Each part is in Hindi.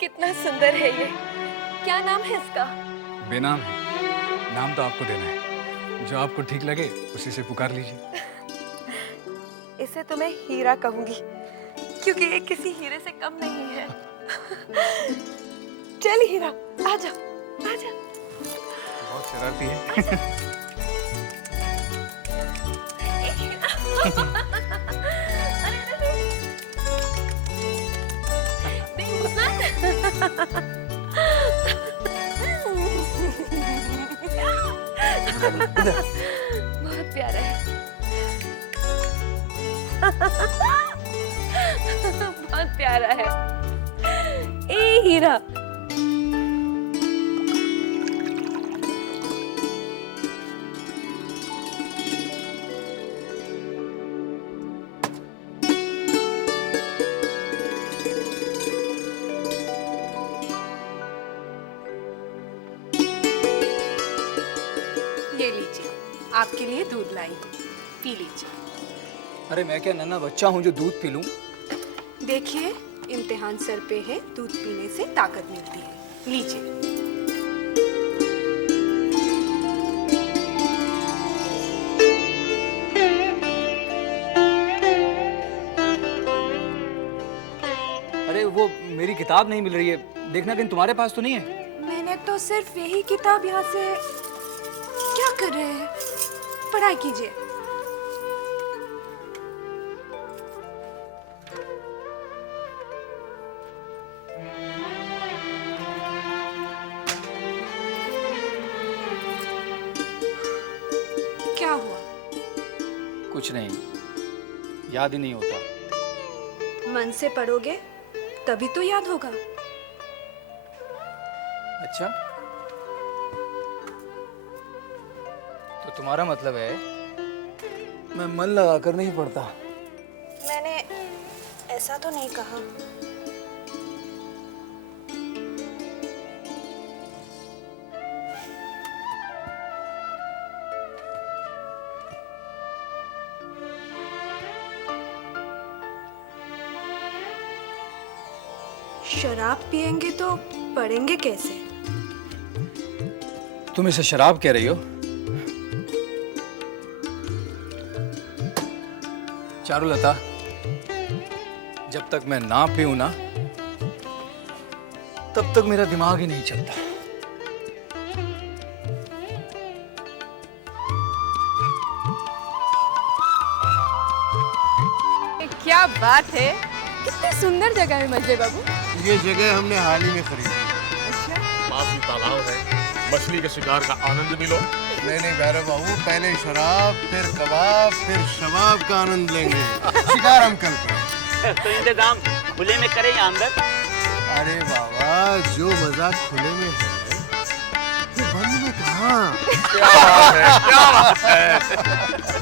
कितना सुंदर है ये। क्या नाम है इसका? बेनाम है, नाम तो आपको देना है। जो आपको ठीक लगे उसी से पुकार लीजिए। इसे तो मैं हीरा कहूंगी, क्योंकि ये किसी हीरे से कम नहीं है। चल हीरा, आजा, आजा। बहुत शरारती है। अरे बहुत प्यारा है। बहुत प्यारा है। ए हीरा, ये लीजिए, आपके लिए दूध लाई हूँ, पी लीजिए। अरे मैं क्या नन्हा बच्चा हूँ जो दूध पी लूं? देखिए, इम्तिहान सर पे है, दूध पीने से ताकत मिलती है। लीजिए। अरे वो मेरी किताब नहीं मिल रही है, देखना कहीं तुम्हारे पास तो नहीं है। मैंने तो सिर्फ यही किताब यहाँ से। क्या कर रहे हैं? पढ़ाई कीजिए। क्या हुआ? कुछ नहीं, याद ही नहीं होता। मन से पढ़ोगे तभी तो याद होगा। अच्छा, तो तुम्हारा मतलब है मैं मन लगाकर नहीं पढ़ता। मैंने ऐसा तो नहीं कहा। शराब पिएंगे तो पढ़ेंगे कैसे? तुम इसे शराब कह रही हो? चारुलता, जब तक मैं ना पीऊं ना, तब तक मेरा दिमाग ही नहीं चलता। क्या बात है, कितनी सुंदर जगह है मंजय बाबू। ये जगह हमने हाल ही में खरीदी। पास में तालाब है, मछली के शिकार का आनंद भी लो। नहीं भैरव बाबू, पहले शराब, फिर कबाब, फिर शबाब का आनंद लेंगे। शिकार हम कल करें। तो इंतजाम खुले में करें या अंदर? अरे बाबा, जो मजा खुले में है वो बंद में कहाँ? क्या बात है, क्या बात है।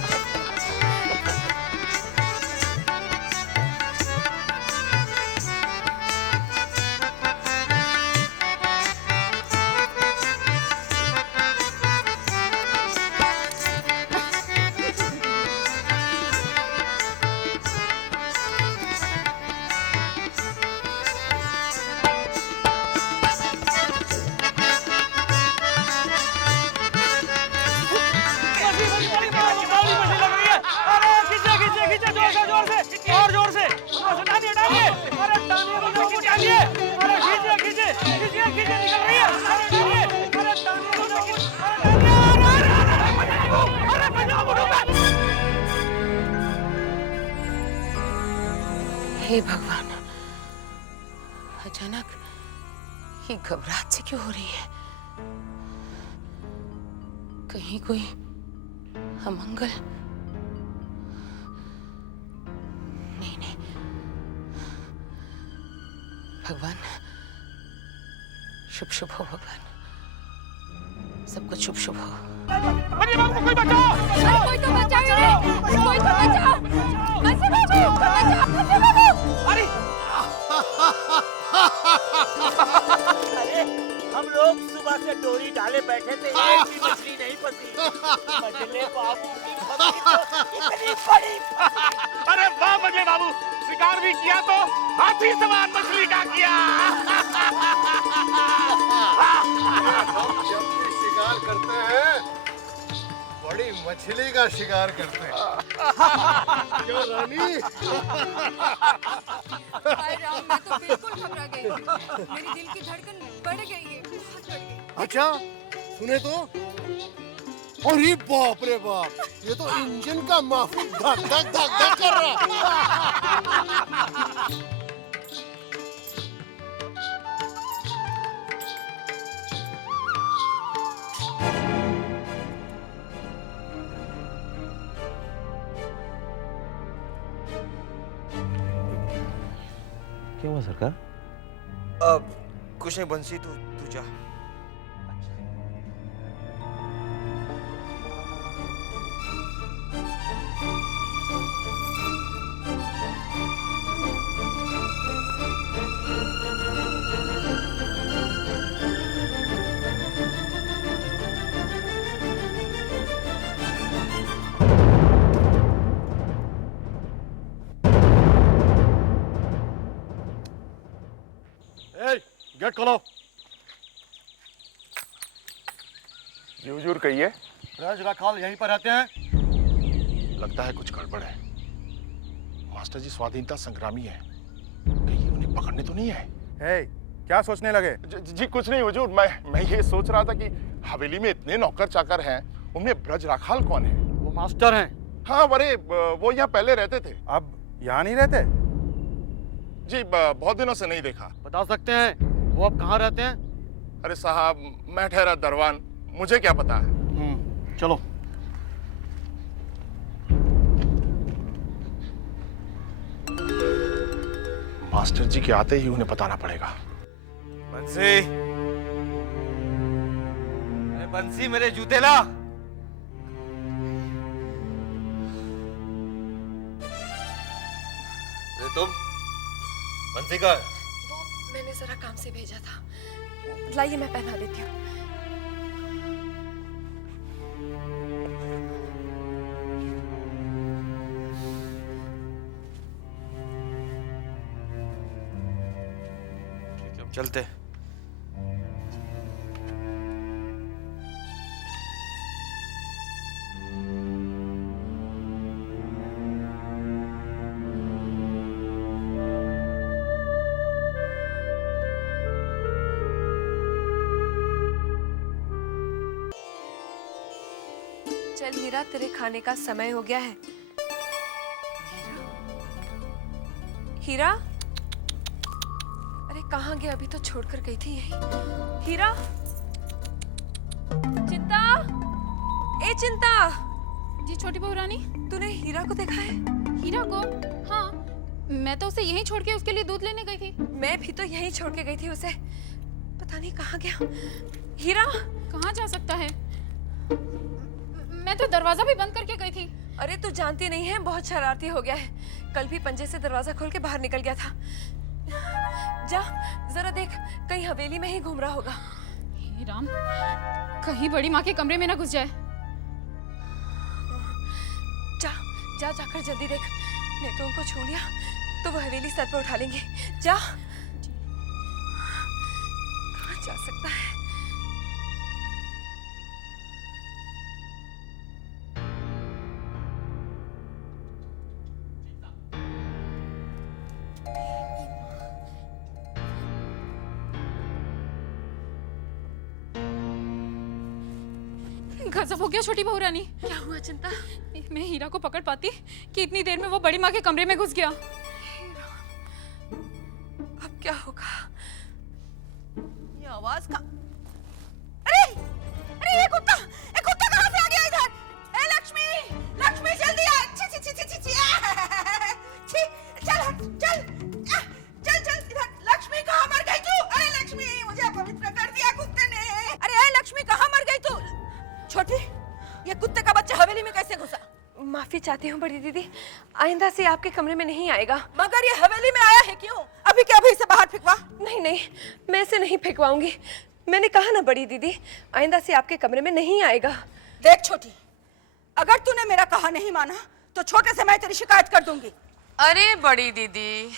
हे भगवान, अचानक ये घबराहट से क्यों हो रही है? कहीं कोई अमंगल? नहीं नहीं, भगवान शुभ शुभ हो। भगवान सब कुछ शुभ शुभ हो। कोई बचाओ! कोई तो बचाओ, कोई तो बचाओ। मंजय बाबू, बचाओ मंजय बाबू। अरे अरे, हम लोग सुबह से डोरी डाले बैठे थे, एक भी मछली नहीं फंसी। मंजले बाबू की फंसी तो इतनी बड़ी। अरे वाह मंजय बाबू, शिकार शिकार भी किया तो हाथी सवार मछली का किया। हम जब भी शिकार करते हैं बड़ी मछली का शिकार करते हैं। क्यों रानी? हाय राम, मैं तो बिल्कुल घबरा गई। मेरी दिल की धड़कन बढ़ गई है, बहुत बढ़ गई। अच्छा सुने तो, अरे बाप रे बाप, ये तो इंजन का माफी धक धक धक धक कर रहा है। क्या हुआ सरकार? अब कुछ नहीं बंसी, तू जा। गेट खोलो। जूर कहिए। राज राखाल यहीं पर रहते हैं? लगता है कुछ गड़बड़ है। मास्टर जी स्वाधीनता संग्रामी है, कहीं उन्हें पकड़ने तो नहीं है? क्या सोचने लगे? जी कुछ नहीं हुजूर, मैं ये सोच रहा था कि हवेली में इतने नौकर चाकर हैं, उनमें ब्रज राखाल कौन है? वो मास्टर हैं। हाँ अरे वो यहाँ पहले रहते थे। अब यहाँ नहीं रहते? जी बहुत दिनों से नहीं देखा। बता सकते हैं वो अब कहाँ रहते हैं? अरे साहब मैं ठहरा दरवान, मुझे क्या पता है। चलो। मास्टर जी के आते ही उन्हें बताना पड़ेगा। बंसी, अरे बंसी मेरे जूते ला। अरे तुम बंसी का? वो मैंने जरा काम से भेजा था, लाइए मैं पहना देती हूँ। ठीक है अब चलते। चल हीरा, तेरे खाने का समय हो गया है। हीरा, अरे कहाँ गया? अभी तो छोड़कर गई थी यही। हीरा, चिंता, ए चिंता। जी छोटी बहू रानी। तूने हीरा को देखा है? हीरा को? हाँ, मैं तो उसे यहीं छोड़ के उसके लिए दूध लेने गई थी। मैं भी तो यहीं छोड़ के गई थी उसे, पता नहीं कहाँ गया। हीरा कहाँ जा सकता है? मैं तो दरवाजा भी बंद करके गई थी। अरे तू जानती नहीं है, बहुत शरारती हो गया है। कल भी पंजे से दरवाजा खोल के बाहर निकल गया था। जा जरा देख, कहीं हवेली में ही घूम रहा होगा। हे राम, कहीं बड़ी माँ के कमरे में ना घुस जाए। जा जा जाकर जल्दी देख, नहीं तो उनको छू लिया तो वो हवेली सर पर उठा लेंगे। जा। कहाँ जा सकता है? गजब हो गया छोटी बहू रानी। क्या हुआ चिंता? मैं हीरा को पकड़ पाती कि इतनी देर में वो बड़ी माँ के कमरे में घुस गया। अब क्या होगा? ये आवाज का? अरे अरे ये कुत्ता कहाँ से आ गया इधर? ए लक्ष्मी, लक्ष्मी जल्दी आ। छी छी छी छी छी छी छी, चल चल चल चल इधर। लक्ष्मी कहाँ मर गई तू? अरे लक्ष्मी, मुझे अपवित्र कर दिया कुत्ते ने। अरे ए लक्ष्मी कहाँ मर गई तू? छोटी, ये कुत्ते का बच्चा हवेली में कैसे घुसा? माफी चाहती हूँ बड़ी दीदी, आइंदा से आपके कमरे में नहीं आएगा। मगर ये हवेली में आया है क्यों? अभी क्या अभी इसे बाहर फेंकवा? नहीं नहीं, मैं इसे नहीं फेंकवाऊंगी। मैंने कहा ना बड़ी दीदी, आइंदा से आपके कमरे में नहीं आएगा। देख छोटी, अगर तूने मेरा कहा नहीं माना तो छोटे से मैं तेरी शिकायत कर दूंगी। अरे बड़ी दीदी,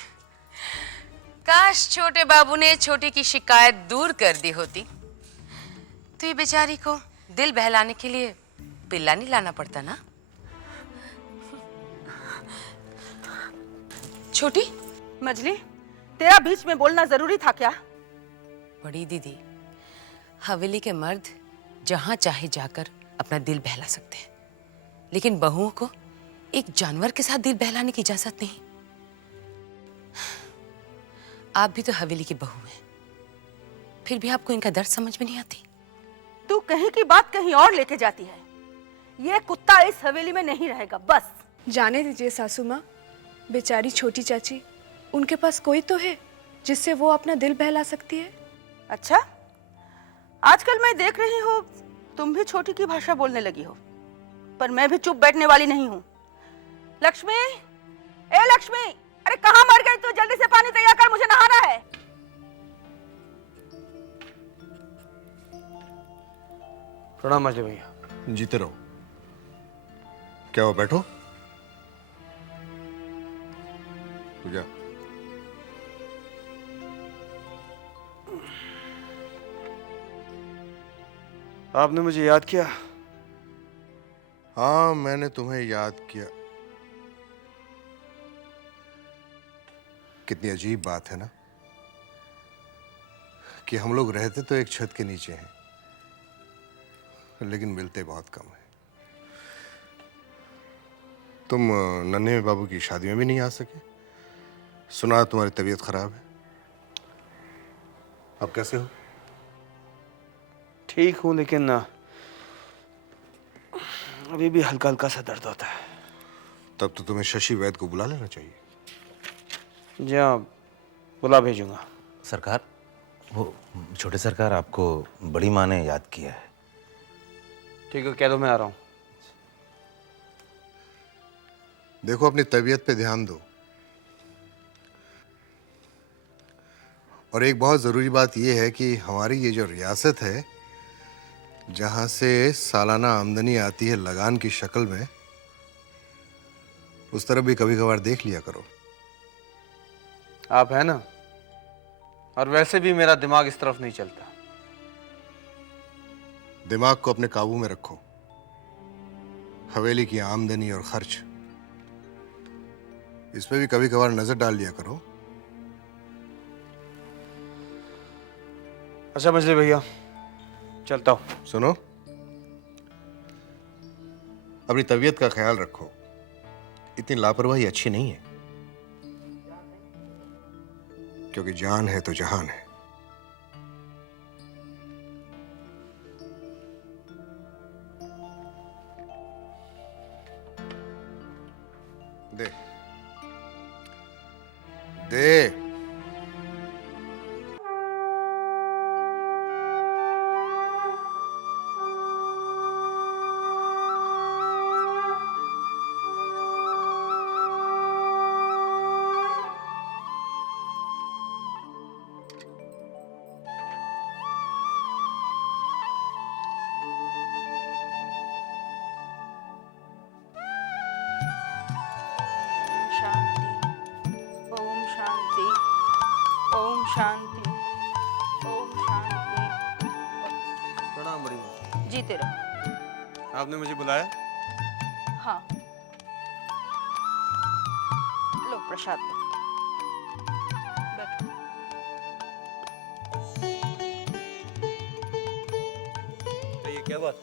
काश छोटे बाबू ने छोटी की शिकायत दूर कर दी होती तो ये बेचारी को दिल बहलाने के लिए पिल्ला नहीं लाना पड़ता ना। छोटी, मजली, तेरा बीच में बोलना जरूरी था क्या? बड़ी दीदी, हवेली के मर्द जहां चाहे जाकर अपना दिल बहला सकते हैं, लेकिन बहुओं को एक जानवर के साथ दिल बहलाने की इजाजत नहीं। आप भी तो हवेली की बहू हैं, फिर भी आपको इनका दर्द समझ में नहीं आती। तू कहीं की बात कहीं और लेके जाती है। ये कुत्ता इस हवेली में नहीं रहेगा, बस। जाने दीजिए सासू माँ, बेचारी छोटी चाची, उनके पास कोई तो है जिससे वो अपना दिल बहला सकती है। अच्छा, आजकल मैं देख रही हूँ तुम भी छोटी की भाषा बोलने लगी हो, पर मैं भी चुप बैठने वाली नहीं हूँ। लक्ष्मी, ए लक्ष्मी, अरे कहाँ मर गई तू? जल्दी से पानी तैयार कर, मुझे नहाना है। प्रणाम मजली भैया। जीते रहो। क्या हो, बैठो। पूजा, आपने मुझे याद किया? हाँ, मैंने तुम्हें याद किया। कितनी अजीब बात है ना कि हम लोग रहते तो एक छत के नीचे हैं, लेकिन मिलते बहुत कम है। तुम नन्हे बाबू की शादी में भी नहीं आ सके। सुना तुम्हारी तबीयत खराब है। अब कैसे हो? ठीक हूँ, लेकिन अभी भी हल्का हल्का सा दर्द होता है। तब तो तुम्हें शशि वैद्य को बुला लेना चाहिए। जी हाँ, बुला भेजूंगा। सरकार, वो छोटे सरकार, आपको बड़ी माँ ने याद किया है। ठीक है, कह दो मैं आ रहा हूँ। देखो, अपनी तबीयत पे ध्यान दो। और एक बहुत ज़रूरी बात यह है कि हमारी ये जो रियासत है, जहाँ से सालाना आमदनी आती है लगान की शक्ल में, उस तरफ भी कभी कभार देख लिया करो। आप है ना, और वैसे भी मेरा दिमाग इस तरफ नहीं चलता। दिमाग को अपने काबू में रखो। हवेली की आमदनी और खर्च, इस पे भी कभी कभार नजर डाल लिया करो। अच्छा मजली भैया, चलता हूँ। सुनो, अपनी तबीयत का ख्याल रखो। इतनी लापरवाही अच्छी नहीं है, क्योंकि जान है तो जहान है। दे दे। शांति, ओम शांति, ओम शांति। प्रणाम बड़ी माँ। जीते रहो। आपने मुझे बुलाया? हाँ, लो प्रसाद लो। बैठो। ये क्या बात?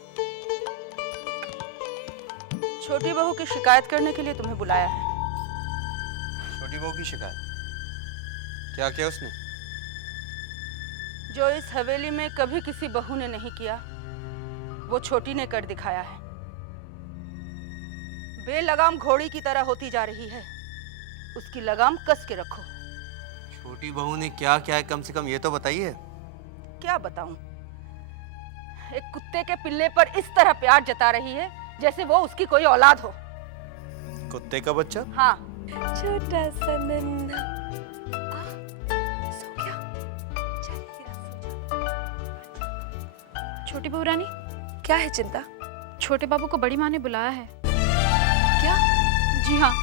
छोटी बहू की शिकायत करने के लिए तुम्हें बुलाया है। छोटी बहू की शिकायत? क्या किया उसने? जो इस हवेली में कभी किसी बहू ने नहीं किया, वो छोटी ने कर दिखाया है। बेलगाम घोड़ी की तरह होती जा रही है, उसकी लगाम कस के रखो। छोटी बहू ने क्या किया है, कम से कम ये तो बताइए। क्या बताऊं? एक कुत्ते के पिल्ले पर इस तरह प्यार जता रही है जैसे वो उसकी कोई औलाद हो। कुत्ते का बच्चा? हाँ। छोटा सा नन्हा सो गया। चल हीरा, सो जा। छोटी बहू रानी, क्या है चिंता? छोटे बाबू को बड़ी माँ ने बुलाया है। क्या? जी हाँ,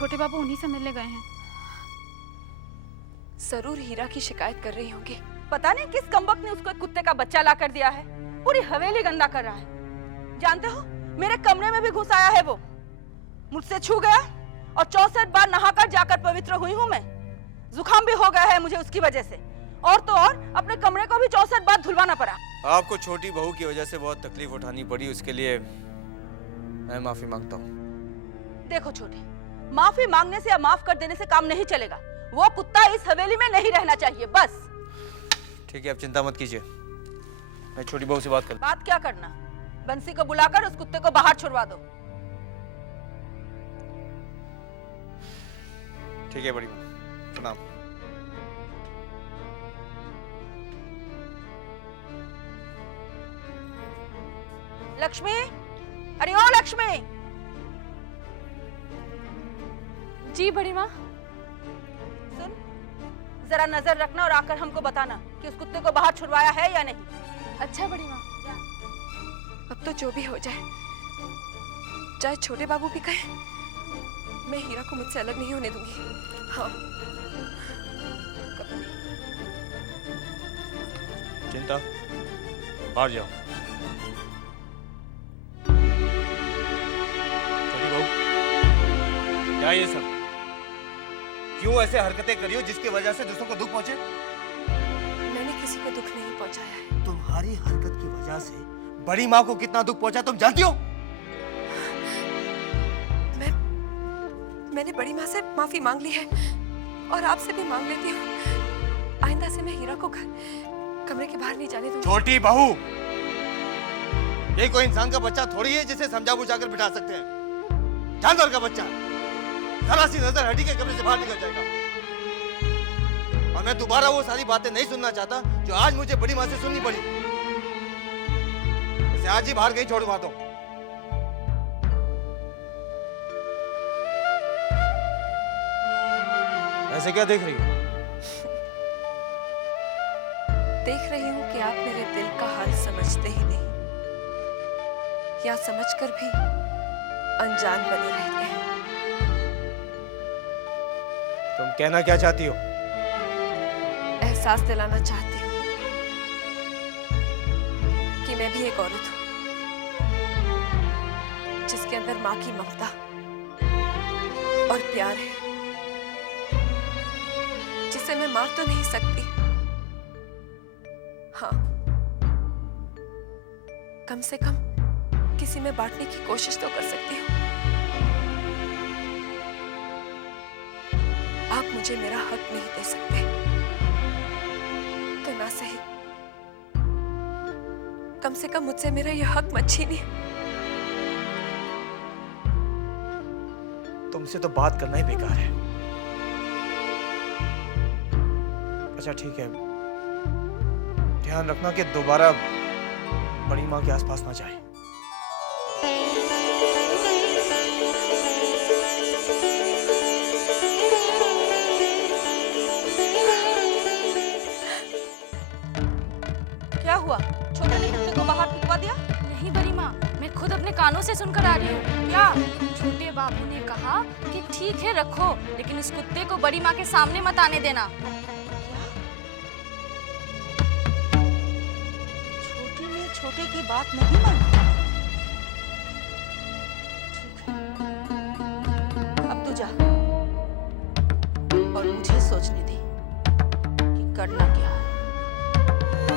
छोटे बाबू उन्हीं से मिलने गए हैं। जरूर हीरा की शिकायत कर रही होंगी। पता नहीं किस कमबख्त ने उसको एक कुत्ते का बच्चा ला कर दिया है, पूरी हवेली गंदा कर रहा है। जानते हो, मेरे कमरे में भी घुस आया है वो, मुझसे छू गया और 64 बार नहाकर जाकर पवित्र हुई हूँ मैं। जुकाम भी हो गया है मुझे उसकी वजह से, और तो और अपने कमरे को भी 64 बार धुलवाना पड़ा। आपको छोटी बहू की वजह से बहुत तकलीफ उठानी पड़ी, उसके लिए मैं माफी मांगता हूँ। देखो छोटे, माफी मांगने से या माफ कर देने से काम नहीं चलेगा। वो कुत्ता इस हवेली में नहीं रहना चाहिए, बस। ठीक है, आप चिंता मत कीजिए, मैं छोटी बहू से बात कर। बात क्या करना, बंसी को बुलाकर उस कुत्ते को बाहर छुड़वा दो। ठीक है बड़ी बहू, प्रणाम। लक्ष्मी, अरे ओ लक्ष्मी। जी बड़ी माँ। सुन, जरा नजर रखना और आकर हमको बताना कि उस कुत्ते को बाहर छुड़वाया है या नहीं। अच्छा बड़ी माँ। अब तो जो भी हो जाए, चाहे छोटे बाबू भी कहे, मैं हीरा को मुझसे अलग नहीं होने दूंगी। हाँ, चिंता, बाहर जाओ। छोटी बहू, क्या ये सब? क्यों ऐसे हरकतें करी हो जिसकी वजह से दूसरों को दुख पहुंचे? मैंने किसी को दुख नहीं पहुंचाया है। तुम्हारी हरकत की वजह से बड़ी माँ को कितना दुख पहुंचा तुम जानती हो? मैंने बड़ी माँ से माफी मांग ली है और आपसे भी मांग लेती हूँ। आइंदा से मैं हीरा को कमरे के बाहर नहीं जाने दूंगी। छोटी बहू, ये कोई इंसान का बच्चा थोड़ी है जिसे समझा बुझाकर बिठा सकते हैं। जानवर का बच्चा जरा सी नजर हटी के कमरे से बाहर निकल जाएगा। और मैं दोबारा वो सारी बातें नहीं सुनना चाहता जो आज मुझे बड़ी माँ से सुननी पड़ी। इसे आज ही बाहर कहीं छोड़वा दो। ऐसे क्या देख रही हो? देख रही हूँ कि आप मेरे दिल का हाल समझते ही नहीं, या समझकर भी अनजान बने रहते हैं। तुम कहना क्या चाहती हो? एहसास दिलाना चाहती हूँ कि मैं भी एक औरत हूँ, जिसके अंदर माँ की ममता और प्यार है, जिसे मैं मार तो नहीं सकती, हाँ, कम से कम किसी में बांटने की कोशिश तो कर सकती हूँ। आप मुझे मेरा हक नहीं दे सकते, तो ना सही, कम से कम मुझसे मेरा यह हक मत छीनिए। तुमसे तो बात करना ही बेकार है। अच्छा ठीक है, ध्यान रखना कि दोबारा बड़ी माँ के आसपास ना जाए। क्या हुआ? छोटे ने कुत्ते को बाहर फेंकवा दिया? नहीं बड़ी माँ, मैं खुद अपने कानों से सुनकर आ रही हूँ। क्या? छोटे बाबू ने कहा कि ठीक है रखो, लेकिन उस कुत्ते को बड़ी माँ के सामने मत आने देना। छोटी ने छोटे की बात नहीं मानी। अब तू जा और मुझे सोचने दे कि करना क्या है।